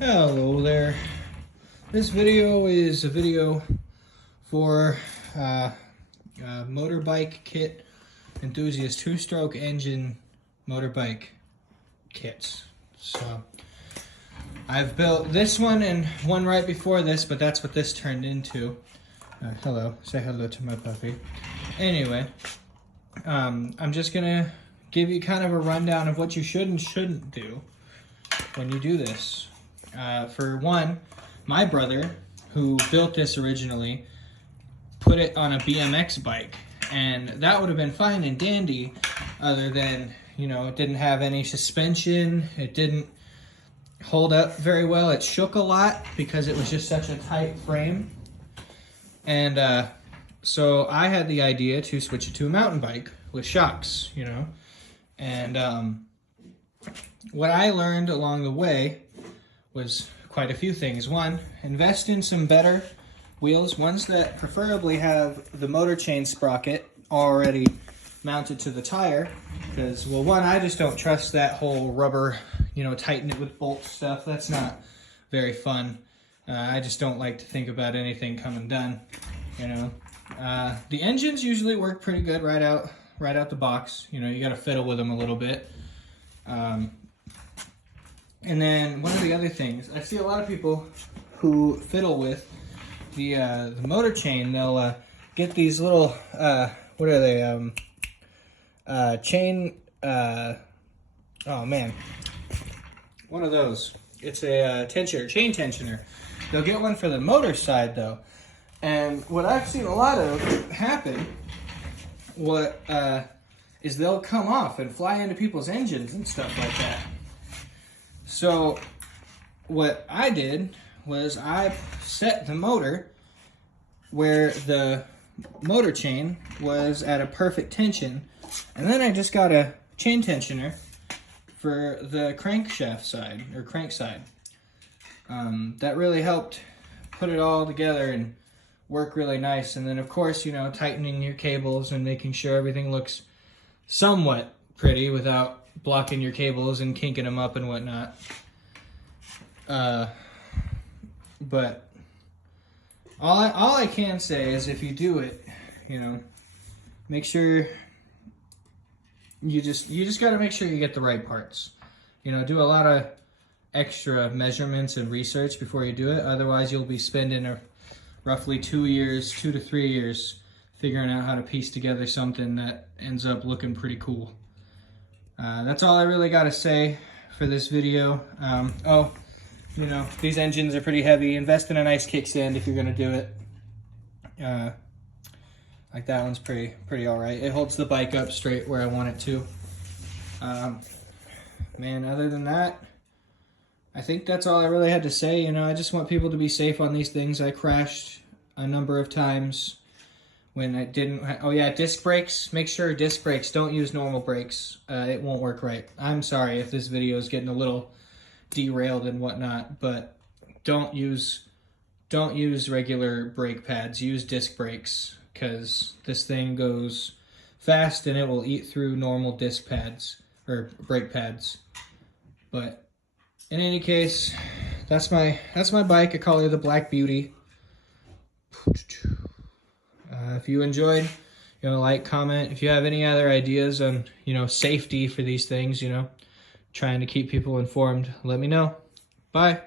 Hello there. This video is a video for motorbike kit enthusiast two-stroke engine motorbike kits. So I've built this one and one right before this, but that's what this turned into. Hello, say hello to my puppy. Anyway, I'm just gonna give you kind of a rundown of what you should and shouldn't do when you do this. For one, my brother, who built this originally, put it on a BMX bike, and that would have been fine and dandy, other than, you know, it didn't have any suspension, it didn't hold up very well, it shook a lot because it was just such a tight frame. And so I had the idea to switch it to a mountain bike with shocks, you know. And what I learned along the way was quite a few things. One, invest in some better wheels, ones that preferably have the motor chain sprocket already mounted to the tire, because, well, one, I just don't trust that whole rubber, you know, tighten it with bolt stuff. That's not very fun. I just don't like to think about anything coming done, you know. The engines usually work pretty good right out the box. You know, you got to fiddle with them a little bit. And then one of the other things, I see a lot of people who fiddle with the motor chain. They'll get these little, what are they, chain, oh man, one of those. It's a tensioner, chain tensioner. They'll get one for the motor side though. And what I've seen a lot of happen, is they'll come off and fly into people's engines and stuff like that. So what I did was I set the motor where the motor chain was at a perfect tension, and then I just got a chain tensioner for the crankshaft side, or crank side. That really helped put it all together and work really nice. And then of course, you know, tightening your cables and making sure everything looks somewhat pretty without blocking your cables and kinking them up and whatnot. But all I can say is, if you do it, you know, make sure you just got to make sure you get the right parts. You know, do a lot of extra measurements and research before you do it. Otherwise, you'll be spending roughly 2 to 3 years figuring out how to piece together something that ends up looking pretty cool. That's all I really got to say for this video. Oh, you know, these engines are pretty heavy. Invest in a nice kickstand if you're going to do it. Like that one's pretty all right. It holds the bike up straight where I want it to. Man, other than that, I think that's all I really had to say. You know, I just want people to be safe on these things. I crashed a number of times when I didn't. Oh yeah, disc brakes. Make sure disc brakes, don't use normal brakes. It won't work right. I'm sorry if this video is getting a little derailed and whatnot, but don't use regular brake pads. Use disc brakes, because this thing goes fast and it will eat through normal disc pads or brake pads. But in any case, that's my bike. I call her the Black Beauty. If you enjoyed, you know, like, comment. If you have any other ideas on, you know, safety for these things, you know, trying to keep people informed, let me know. Bye.